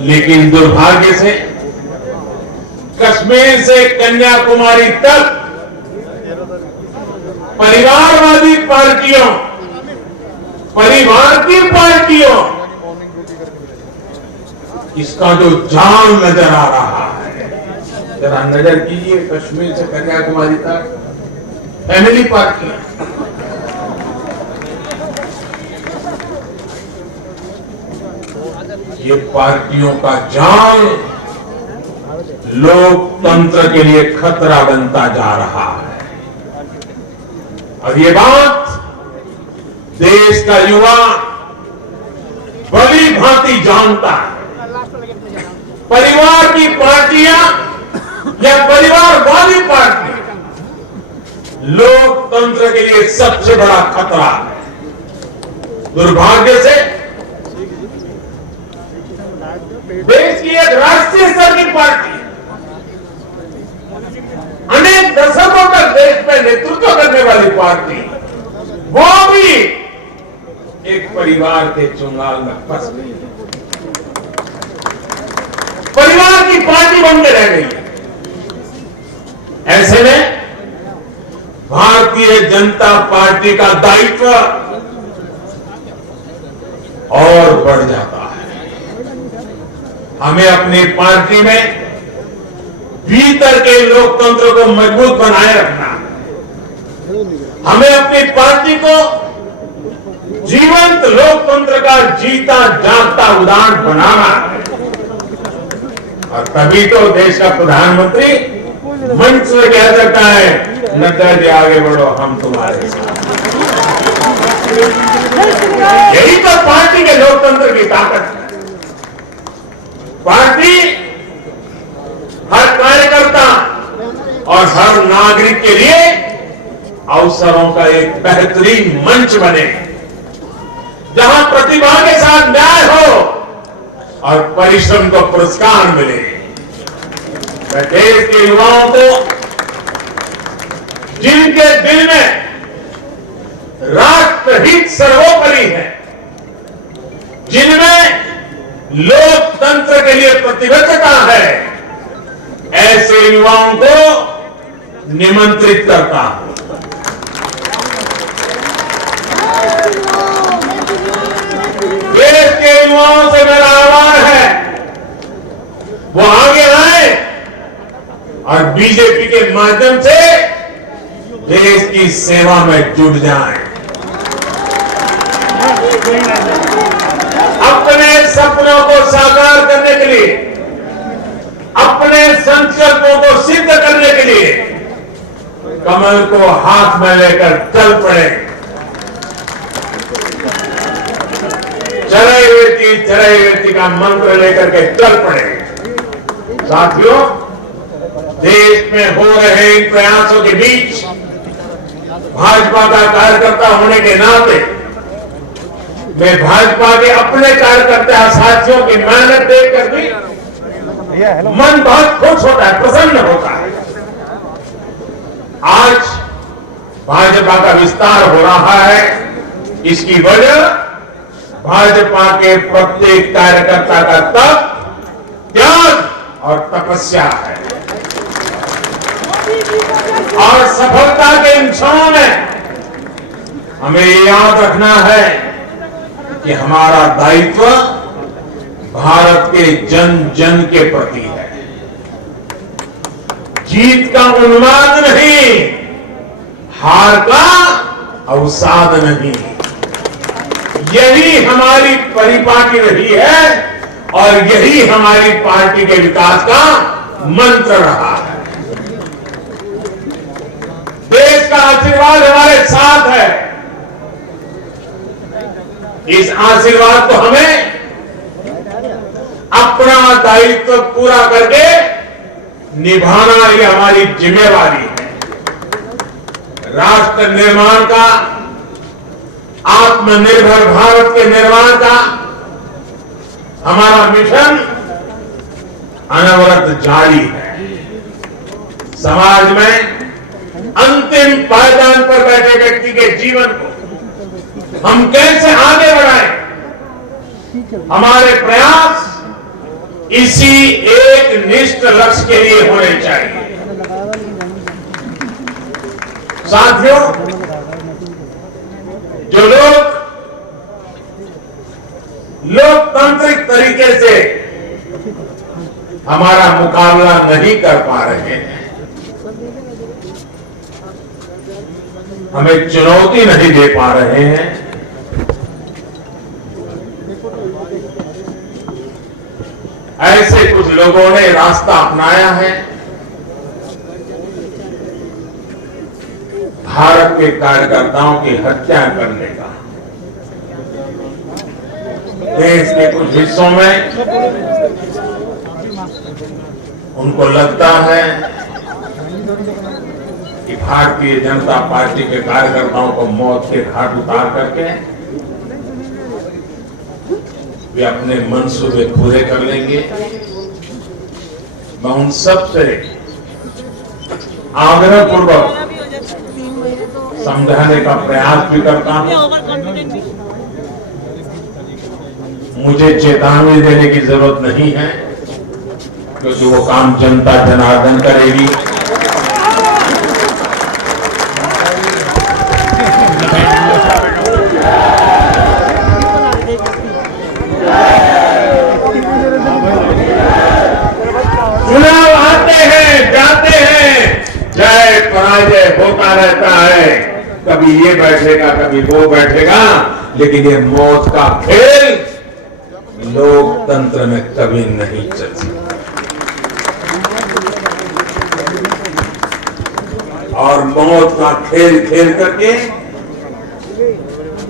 लेकिन दुर्भाग्य से कश्मीर से कन्याकुमारी तक परिवारवादी पार्टियों, परिवार की पार्टियों, इसका जो जाल नजर आ रहा है, जरा नजर कीजिए कश्मीर से कन्याकुमारी तक फैमिली पार्टियां, ये पार्टियों का जाल लोकतंत्र के लिए खतरा बनता जा रहा है। और ये बात देश का युवा भली भांति जानता है। परिवार की पार्टियां या परिवारवादी पार्टियां लोकतंत्र के लिए सबसे बड़ा खतरा है। दुर्भाग्य से देश की एक राष्ट्रीय स्तर की पार्टी अनेक दशकों तक देश में नेतृत्व करने वाली पार्टी, वो भी एक परिवार के चुंगाल में फंस गई, परिवार की पार्टी बनकर रह गई है। ऐसे में भारतीय जनता पार्टी का दायित्व और बढ़ जाता है। हमें अपनी पार्टी में भीतर के लोकतंत्र को मजबूत बनाए रखना है। हमें अपनी पार्टी को जीवंत लोकतंत्र का जीता जागता उदाहरण बनाना है। और तभी तो देश का प्रधानमंत्री मंच से कह सकता है, नड्डा जी आगे बढ़ो, हम तुम्हारे साथ। यही तो पार्टी के लोकतंत्र की ताकत है। पार्टी हर कार्यकर्ता और हर नागरिक के लिए अवसरों का एक बेहतरीन मंच बने, जहां प्रतिभा के साथ न्याय हो और परिश्रम को पुरस्कार मिले। मैं देश के युवाओं को, जिनके दिल में राष्ट्रहित सर्वोपरि है, जिनमें लोकतंत्र के लिए प्रतिबद्धता है, ऐसे युवाओं को निमंत्रित करता हूं। देश के युवाओं से मेरा आह्वान है, वो आगे आए और बीजेपी के माध्यम से देश की सेवा में जुट जाएं। अपने सपनों को साकार करने के लिए, अपने संकल्पों को सिद्ध करने के लिए कमल को हाथ में लेकर चल पड़े। चरई वेती का मंत्र लेकर के चल पड़े। साथियों, देश में हो रहे इन प्रयासों के बीच भाजपा का कार्यकर्ता होने के नाते मैं भाजपा के अपने कार्यकर्ता साथियों की मेहनत देखकर भी मन बहुत खुश होता है, प्रसन्न होता है। आज भाजपा का विस्तार हो रहा है, इसकी वजह भाजपा के प्रत्येक कार्यकर्ता का तप, त्याग और तपस्या है। और सफलता के इन क्षणों में हमें ये याद रखना है कि हमारा दायित्व भारत के जन जन के प्रति है। जीत का उन्माद नहीं, हार का अवसाद नहीं। यही हमारी परिपाटी रही है और यही हमारी पार्टी के विकास का मंत्र रहा है। देश का आशीर्वाद हमारे साथ है। इस आशीर्वाद को हमें अपना दायित्व पूरा करके निभाना ये हमारी जिम्मेवारी है। राष्ट्र निर्माण का, आत्मनिर्भर भारत के निर्माण का हमारा मिशन अनवरत जारी है। समाज में अंतिम पायदान पर बैठे व्यक्ति के जीवन को हम कैसे आगे बढ़ाएं, हमारे प्रयास इसी एक निष्ठ लक्ष्य के लिए होने चाहिए। साथियों, जो लोग लोकतांत्रिक तरीके से हमारा मुकाबला नहीं कर पा रहे हैं, हमें चुनौती नहीं दे पा रहे हैं, ऐसे कुछ लोगों ने रास्ता अपनाया है भारत के कार्यकर्ताओं की हत्या करने का। देश के कुछ हिस्सों में उनको लगता है कि भारतीय जनता पार्टी के कार्यकर्ताओं को मौत के घाट उतार करके वे अपने मंसूबे पूरे कर लेंगे। मैं उन सब से आग्रह पूर्वक समझाने का प्रयास भी करता हूं। मुझे चेतावनी देने की जरूरत नहीं है, क्योंकि वो काम जनता जनार्दन करेगी। चुनाव आते हैं, जाते हैं, जय पराजय होता रहता है। कभी ये बैठेगा, कभी वो बैठेगा, लेकिन ये मौत का खेल लोकतंत्र में कभी नहीं चल सकता। और मौत का खेल खेल करके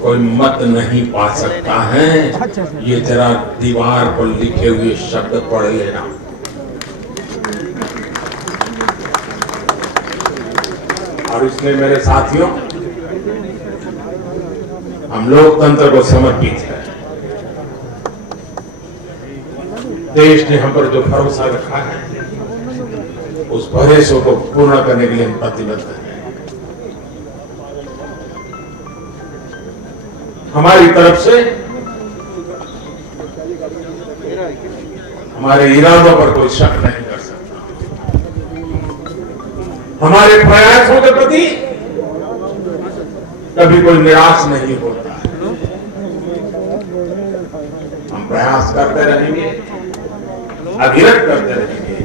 कोई मत नहीं पा सकता है। ये जरा दीवार पर लिखे हुए शब्द पढ़ लेना। और इसलिए मेरे साथियों, हम लोकतंत्र को समर्पित है। देश ने हम पर जो भरोसा रखा है, उस भरोसे को पूर्ण करने के लिए हम प्रतिबद्ध हैं। हमारी तरफ से हमारे इरादों पर कोई शक नहीं कर सकता। हमारे प्रयासों के प्रति कभी कोई निराश नहीं होता है। हम प्रयास करते रहेंगे, अविरत करते रहेंगे,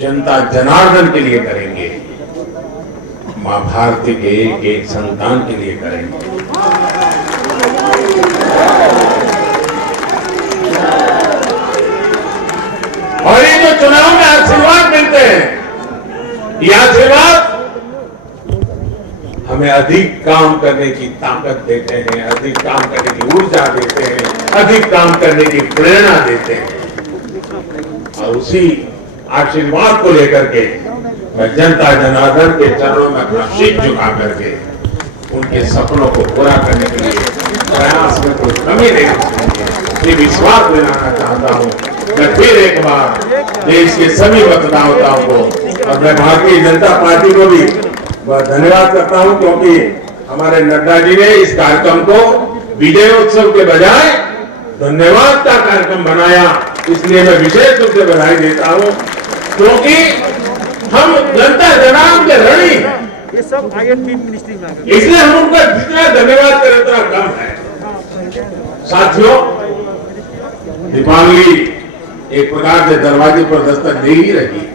जनता जनार्दन के लिए करेंगे, मां भारती के एक एक संतान के लिए करेंगे। और ये जो चुनाव में आशीर्वाद मिलते हैं, ये आशीर्वाद हमें अधिक काम करने की ताकत देते हैं, अधिक काम करने की ऊर्जा देते हैं, अधिक काम करने की प्रेरणा देते हैं। और उसी आशीर्वाद को लेकर के मैं जनता जनार्दन के चरणों में अपना शीश झुका करके उनके सपनों को पूरा करने के लिए प्रयास में कोई कमी नहीं होगी, ये विश्वास दिलाना चाहता हूँ। मैं फिर एक बार देश के सभी मतदाताओं को और मैं भारतीय जनता पार्टी को भी धन्यवाद करता हूं, क्योंकि हमारे नड्डा जी ने इस कार्यक्रम को विजयोत्सव के बजाय धन्यवाद का कार्यक्रम बनाया। इसलिए मैं विशेष रूप से बधाई देता हूं, क्योंकि हम जनता जनार्दन के ऋणी हैं। ये सब आईएनपी मिनिस्ट्री में, इसलिए हम उनका जितना धन्यवाद करें उतना कम है। साथियों, दीपावली एक प्रकार से दरवाजे पर दस्तक दे ही रही है।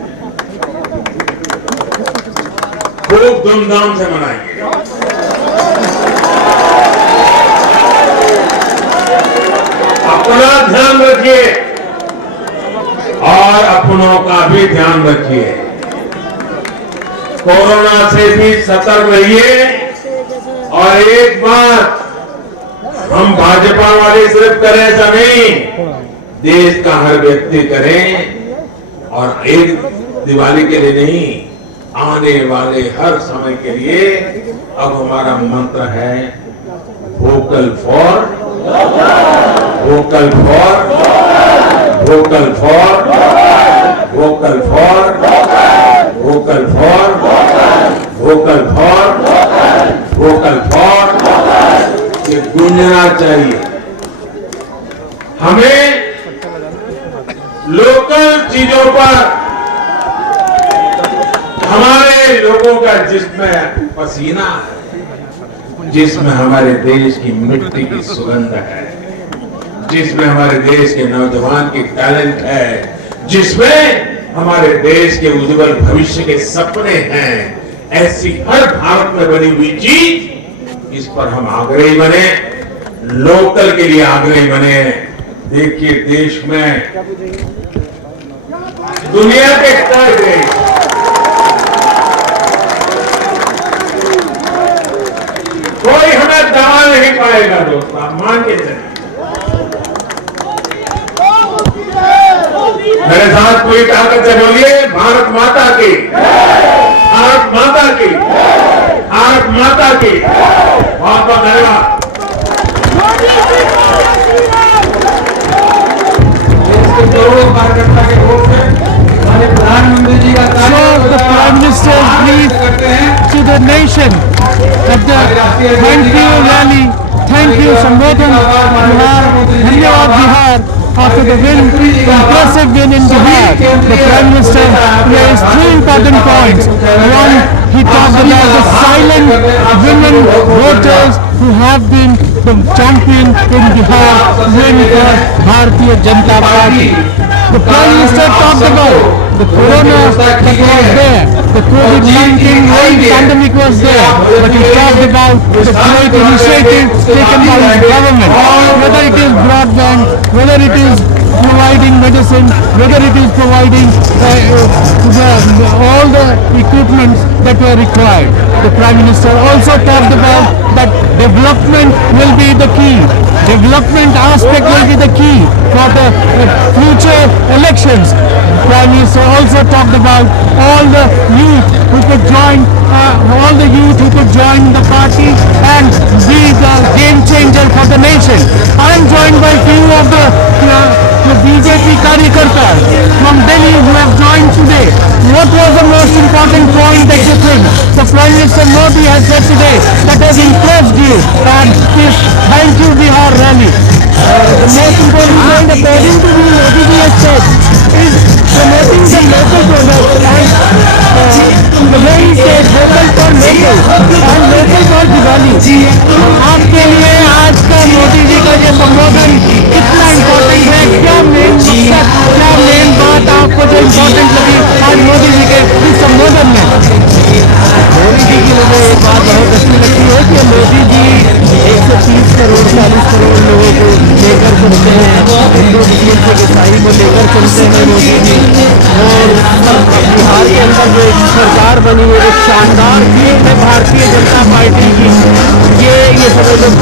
खूब धूमधाम से मनाएंगे। अपना ध्यान रखिए और अपनों का भी ध्यान रखिए। कोरोना से भी सतर्क रहिए। और एक बात हम भाजपा वाले सिर्फ करें ऐसा नहीं, देश का हर व्यक्ति करे। और एक दिवाली के लिए नहीं, आने वाले हर समय के लिए अब हमारा मंत्र है vocal for vocal for vocal for vocal for vocal for vocal for vocal for, ये गूंजना चाहिए। हमें लोकल चीजों पर, हमारे लोगों का जिसमें पसीना है, जिसमें हमारे देश की मिट्टी की सुगंध है, जिसमें हमारे देश के नौजवान की टैलेंट है, जिसमें हमारे देश के उज्जवल भविष्य के सपने हैं, ऐसी हर भारत में बनी हुई चीज, इस पर हम आग्रही बने, लोकल के लिए आग्रही बने। देखिए देश में, दुनिया के कई देश कोई हमें दबा नहीं पाएगा दोस्तों, आप मान के चलिए। मेरे साथ पूरी ताकत से बोलिए, भारत माता की, भारत माता की, भारत माता की। बहुत बहुत धन्यवाद। देश के करोड़ों कार्यकर्ता के वोट में हमारे प्रधानमंत्री जी का So the Prime Minister's brief to the nation at the thank you rally, thank you Sambodhan Bihar, Dhanyawad Bihar. After the win, impressive win in Bihar, the Prime Minister raised three important points. One, he talked about the silent women voters who have been the champion in Bihar win for Bharatiya Janata Party. The Prime Minister talked about the corona that was there, the COVID-19 pandemic was there, but he talked about the great initiatives taken by his government, whether it is broadband, whether it is providing medicine, whether it is providing all the equipments that were required. The Prime Minister also talked about that development will be the key. Development aspect will be the key for the future elections. Prime Minister also talked about all the youth who could join, the party and be the game changer for the nation. I am joined by few of the BJP Karyakartas from Delhi who have joined today. What was the most important point that you think the Prime Minister Modi has said today that has impressed you and this Thank You Bihar rally? The most important point according to the Modi ji has said is promoting the local products and the way he said vocal for local and local for Diwali. आपके लिए आज का मोदी जी का ये संबोधन कितना important है, क्या मेन मकसद, क्या मेन बात आपको जो इम्पोर्टेंट लगी आज मोदी जी के इस संबोधन में? मोदी जी की मुझे एक बात बहुत अच्छी लगती है कि मोदी जी 130 करोड़ 40 करोड़ लोगों को लेकर चलते हैं, हिंदू मुस्लिम सिख ईसाई को लेकर चलते हैं मोदी जी। और बिहार के अंदर जो एक सरकार बनी है, एक शानदार जीत है भारतीय जनता पार्टी की। ये सब लोग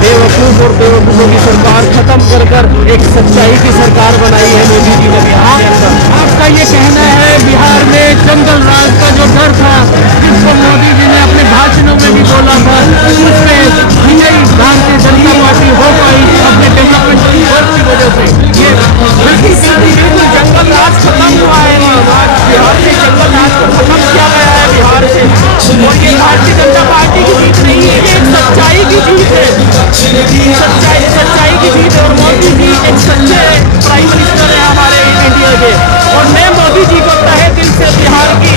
बेवकूफ़ और बेवकूफ़ों की सरकार खत्म कर एक सच्चाई की सरकार बनाई है मोदी जी ने बिहार के अंदर। आपका ये कहना है बिहार में जंगल राज का जो डर था, जिसको मोदी जी ने अपने भाषणों में भी बोला था, उसमें नई भारतीय जनता पार्टी हो पाई अपने डेवलपमेंट की वजह से। ये बिल्कुल जंगल राज खत्म हुआ है, बिहार से जंगल राज को खत्म किया गया है बिहार से। और ये भारतीय जनता पार्टी की जीत नहीं है, ये सच्चाई की जीत है, सच्चाई की जीत है। और मोदी जी एक सच्चे प्राइम मिनिस्टर है हमारे इंडिया के, और मैं मोदी जी को तहे दिल से बिहार की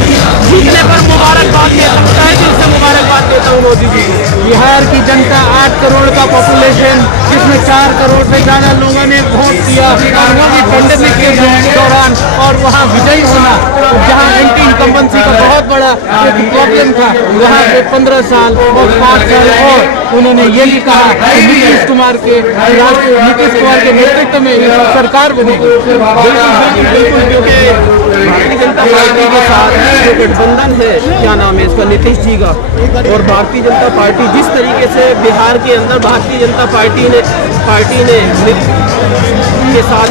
जीतने पर मुबारकबाद देता हूँ, तहे दिल से मुबारकबाद देता हूँ मोदी जी को। बिहार की जनता 8 करोड़ का पॉपुलेशन, जिसमें 4 करोड़ से ज़्यादा लोगों ने वोट दिया, और वो भी पेंडेमिक के दौरान, और वहाँ विजयी होना, जहाँ एंटी इनकम्बेंसी का बहुत बड़ा प्रॉब्लम था, वहाँ पे 15 साल और 5 साल और उन्होंने ये भी कहा कि नीतीश कुमार के नेतृत्व में सरकार बनेगी। बिल्कुल, क्योंकि भारतीय जनता पार्टी के साथ जो गठबंधन है, क्या नाम है इसका, नीतीश जी का, और भारतीय जनता पार्टी जिस तरीके से बिहार के अंदर भारतीय जनता पार्टी ने के साथ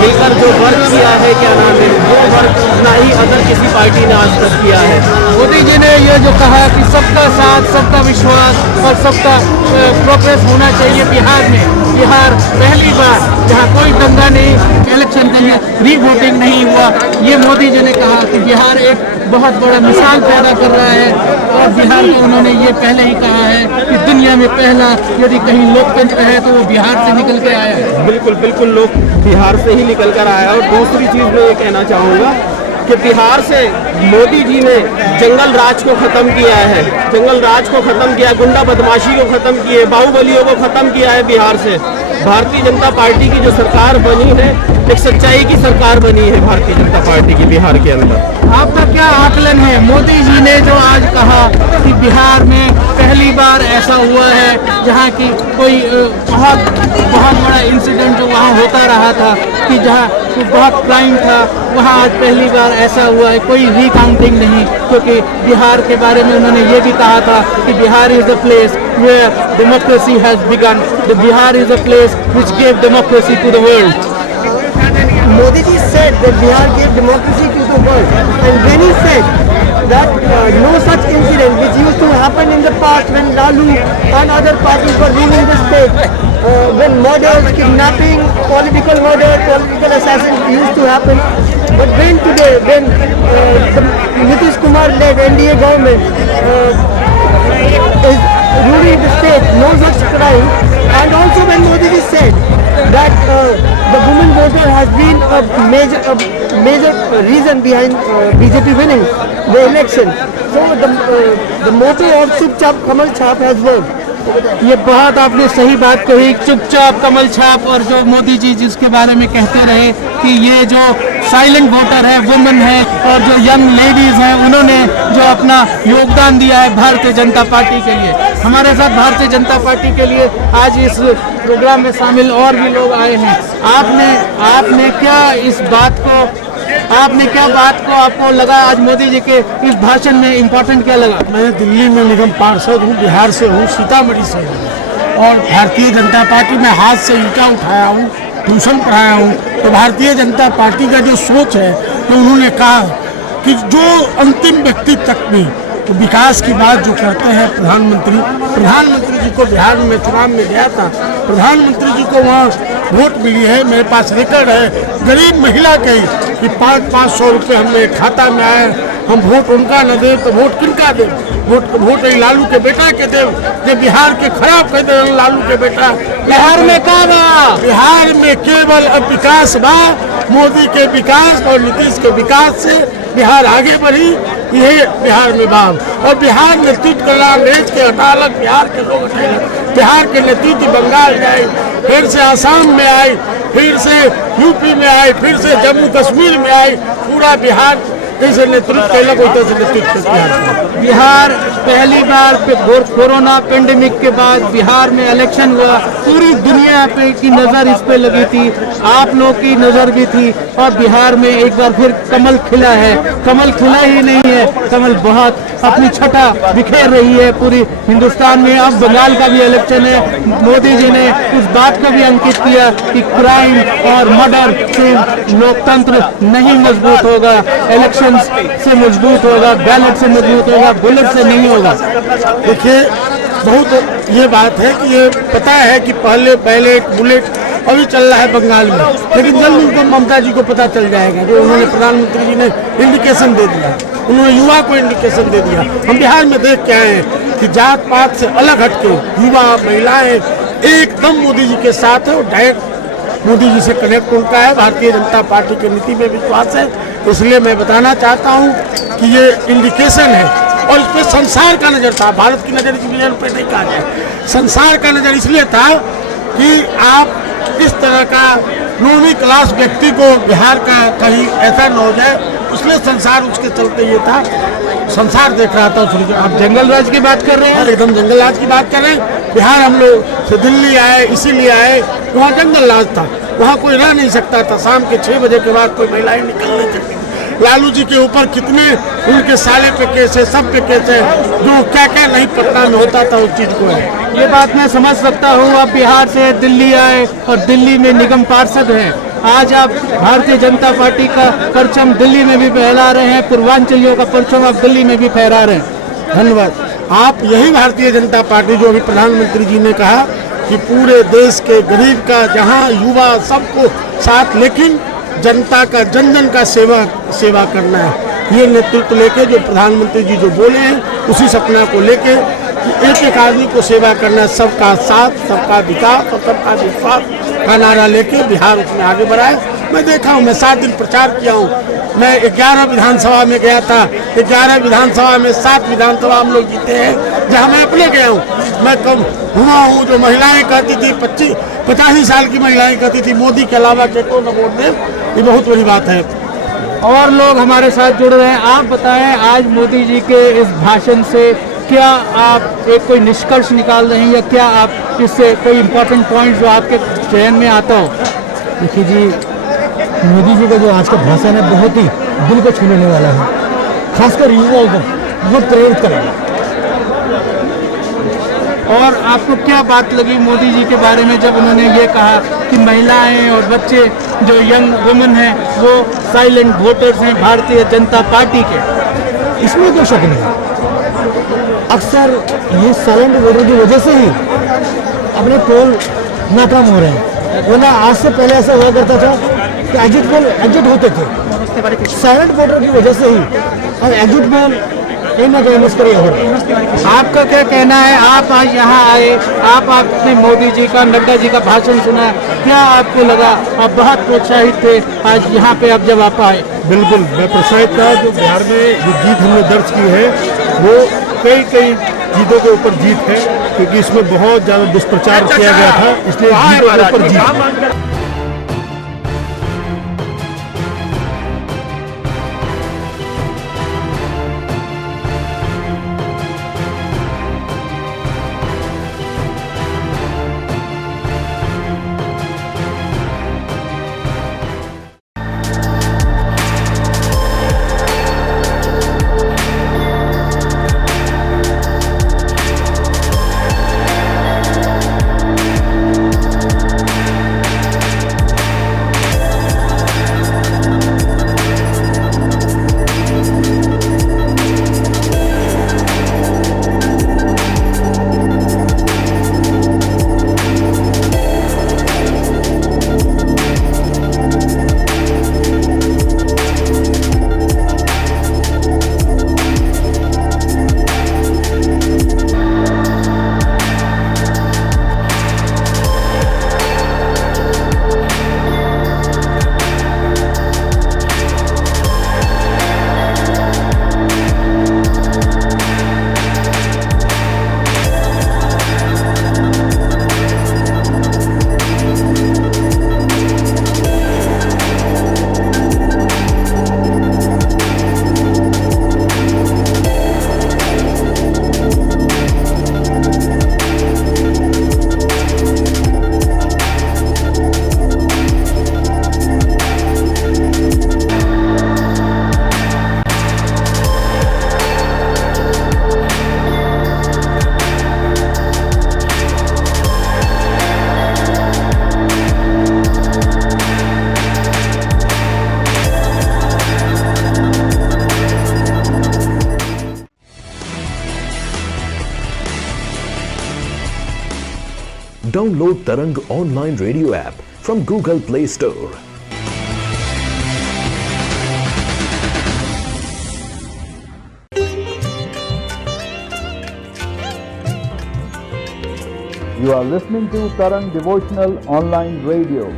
मिलकर जो वर्क किया है, क्या नाम है, वो वर्क ना ही अदर किसी पार्टी ने आज तक किया है। मोदी जी ने ये जो कहा कि सबका साथ, सबका विश्वास और सबका प्रोग्रेस होना चाहिए बिहार में। बिहार पहली बार जहाँ कोई दंगा नहीं, इलेक्शन के लिए री-वोटिंग नहीं हुआ, ये मोदी जी ने कहा कि बिहार एक बहुत बड़ा मिसाल पैदा कर रहा है। और बिहार को उन्होंने ये पहले ही कहा है कि दुनिया में पहला यदि कहीं लोकतंत्र है तो वो बिहार से निकल के आया है। बिल्कुल बिल्कुल, लोग बिहार से ही निकल कर आया। और दूसरी चीज़ मैं ये कहना चाहूँगा कि बिहार से मोदी जी ने जंगल राज को ख़त्म किया है, जंगल राज को ख़त्म किया, गुंडा बदमाशी को ख़त्म किए, बाहुबलियों को ख़त्म किया है। बिहार से भारतीय जनता पार्टी की जो सरकार बनी है, एक सच्चाई की सरकार बनी है भारतीय जनता पार्टी की बिहार के अंदर। आपका क्या आकलन है? मोदी जी ने जो आज कहा कि बिहार में पहली बार ऐसा हुआ है जहां की कोई बहुत बड़ा इंसिडेंट जो वहां होता रहा था, कि जहां बहुत क्राइम था, वहां आज पहली बार ऐसा हुआ है, कोई रीकाउंटिंग नहीं, क्योंकि बिहार के बारे में उन्होंने ये भी कहा था कि Bihar is the place where democracy has begun, the Bihar is the place which gave democracy to the world. Modi ji said that Bihar gave democracy to the world, and when he said that no such incident which used to happen in the past when Lalu and other parties were ruling the state, when murders, kidnapping, political murder, political assassination used to happen, but when today, when the Nitish Kumar led NDA government is ruling the state, no such crime, and also when Modi ji said that the women voter has been a major reason behind BJP winning the election. So the motto of Chupchap Kamal Chhap has worked. ये बहुत आपने सही बात कही, चुपचाप कमल छाप। और जो मोदी जी जिसके बारे में कहते रहे कि ये जो साइलेंट वोटर है, वुमेन है, और जो यंग लेडीज हैं, उन्होंने जो अपना योगदान दिया है भारतीय जनता पार्टी के लिए। हमारे साथ भारतीय जनता पार्टी के लिए आज इस प्रोग्राम में शामिल और भी लोग आए हैं। आपने क्या बात को आपको लगा आज मोदी जी के इस भाषण में इम्पोर्टेंट क्या लगा? मैं दिल्ली में निगम पार्षद हूँ, बिहार से हूँ, सीतामढ़ी से हूँ, और भारतीय जनता पार्टी में हाथ से ईंटा उठाया हूँ, ट्यूशन पढ़ाया हूँ। तो भारतीय जनता पार्टी का जो सोच है, तो उन्होंने कहा कि जो अंतिम व्यक्ति तक भी तो विकास की बात जो करते हैं प्रधानमंत्री जी को बिहार में चुनाव में गया था, प्रधानमंत्री जी को वहाँ वोट मिली है। मेरे पास रिकॉर्ड है गरीब महिला के कि 500 रुपये हमने खाता में आए, हम वोट उनका न दे तो वोट किनका दे? वोट लालू के बेटा के दे, जो बिहार के खराब कर दे लालू के बेटा। बिहार में का बा? बिहार में केवल अब विकास बा, मोदी के विकास और नीतीश के विकास से बिहार आगे बढ़ी, यही बिहार में बाम। और बिहार नेतृत्व कर रहा अंग्रेज के हटालक बिहार के लोग हटाए, बिहार के नेतृत्व बंगाल में आई, फिर से आसाम में आई, फिर से यूपी में आई, फिर से जम्मू कश्मीर में आई, पूरा बिहार जैसे नेतृत्व कैलक वैसे से नेतृत्व। बिहार पहली बार कोरोना पेंडेमिक के बाद बिहार में इलेक्शन हुआ, पूरी दुनिया पे की नज़र इस पे लगी थी, आप लोग की नज़र भी थी, और बिहार में एक बार फिर कमल खिला है। कमल खिला ही नहीं है, कमल बहुत अपनी छटा बिखेर रही है पूरी हिंदुस्तान में। अब बंगाल का भी इलेक्शन है, मोदी जी ने उस बात को भी अंकित किया कि क्राइम और मर्डर से लोकतंत्र नहीं मजबूत होगा, इलेक्शन से मजबूत होगा, बैलेट से मजबूत होगा, बुलेट से नहीं होगा। देखिए, बहुत ये बात है कि ये पता है कि पहले बैलेट बुलेट अभी चल रहा है बंगाल में, लेकिन जल्द उनको ममता जी को पता चल जाएगा। जो उन्होंने प्रधानमंत्री जी ने इंडिकेशन दे दिया, उन्होंने युवा को इंडिकेशन दे दिया। हम बिहार में देख के आए हैं कि जात पात से अलग हटके युवा महिलाएं एकदम मोदी जी के साथ है, और डायरेक्ट मोदी जी से कनेक्ट उनका है। भारतीय जनता पार्टी की नीति में विश्वास है, इसलिए मैं बताना चाहता हूँ कि ये इंडिकेशन है। और इस पर संसार का नज़र था। भारत की नज़र इस विजन पे नहीं कहा जाए, संसार का नज़र इसलिए था कि आप इस तरह का 9वीं क्लास व्यक्ति को बिहार का कहीं ऐसा न हो जाए, इसलिए संसार उसके चलते ये था, संसार देख रहा था उस। आप जंगल राज की बात कर रहे हैं? एकदम जंगल राज की बात कर रहे हैं। बिहार हम लोग से दिल्ली आए इसीलिए आए, वहाँ जंगल राज था, वहाँ कोई रह नहीं सकता था। शाम के 6 बजे के बाद कोई महिलाएं निकल नहीं सकती। लालू जी के ऊपर कितने उनके साले पे केस है, सब पे केस है, जो क्या क्या नहीं पटना में होता था उस चीज़ को है। ये बात मैं समझ सकता हूँ। आप बिहार से दिल्ली आए और दिल्ली में निगम पार्षद हैं। आज आप भारतीय जनता पार्टी का परचम दिल्ली में भी फहरा रहे हैं, पूर्वांचलियों का परचम आप दिल्ली में भी फहरा रहे हैं। धन्यवाद। आप यही भारतीय जनता पार्टी जो अभी प्रधानमंत्री जी ने कहा कि पूरे देश के गरीब का, जहाँ युवा सबको साथ, लेकिन जनता का जन जन का सेवा करना है, ये नेतृत्व लेके जो प्रधानमंत्री जी जो बोले हैं उसी सपना को लेके कि एक एक आदमी को सेवा करना है, सबका साथ, सबका विकास और सबका विश्वास का नारा लेके बिहार उसमें आगे बढ़ाए। मैं देखा हूँ, मैं 7 दिन प्रचार किया हूँ। मैं 11 विधानसभा में गया था, 11 विधानसभा में 7 विधानसभा हम लोग जीते हैं, जहाँ मैं अपने गया हूँ। मैं कम हुआ हूँ, जो महिलाएं कहती थी 85 साल की महिलाएं कहती थी मोदी के अलावा को न वोट दें, ये बहुत बड़ी बात है। और लोग हमारे साथ जुड़ रहे हैं। आप बताएं, आज मोदी जी के इस भाषण से क्या आप एक कोई निष्कर्ष निकाल रहे हैं, या क्या आप इससे कोई इम्पोर्टेंट पॉइंट जो आपके चयन में आता हो? देखिए जी, मोदी जी का जो आज का भाषण है बहुत ही दिल को छू लेने वाला है, खासकर युवाओं को बहुत प्रेरित करेगा। और आपको क्या बात लगी मोदी जी के बारे में जब उन्होंने ये कहा कि महिलाएं और बच्चे जो यंग वुमेन हैं वो साइलेंट वोटर्स हैं भारतीय जनता पार्टी के? इसमें कोई शक नहीं। अक्सर ये साइलेंट वोटर की वजह से ही अपने पोल नाकाम हो रहे हैं, वरना आज से पहले ऐसा हुआ करता था कि एग्जिट पोल एग्जिट होते थे साइलेंट वोटर की वजह से ही, और एग्जिट पोल कहीं ना कहीं मुश्किल हो रही है। आपका क्या कहना है? आप आज यहाँ आए, आपने मोदी जी का, नड्डा जी का भाषण सुना, क्या आपको लगा? आप बहुत प्रोत्साहित थे आज यहाँ पे आप जब आप आए? बिल्कुल, मैं प्रोत्साहित था। जो बिहार में जो जीत हमने दर्ज की है वो कई जीतों के ऊपर जीत है, क्योंकि इसमें बहुत ज़्यादा दुष्प्रचार किया गया था, इसलिए जीतों के ऊपर जीत है। Download Tarang online radio app from Google Play Store. You are listening to Tarang Devotional Online Radio.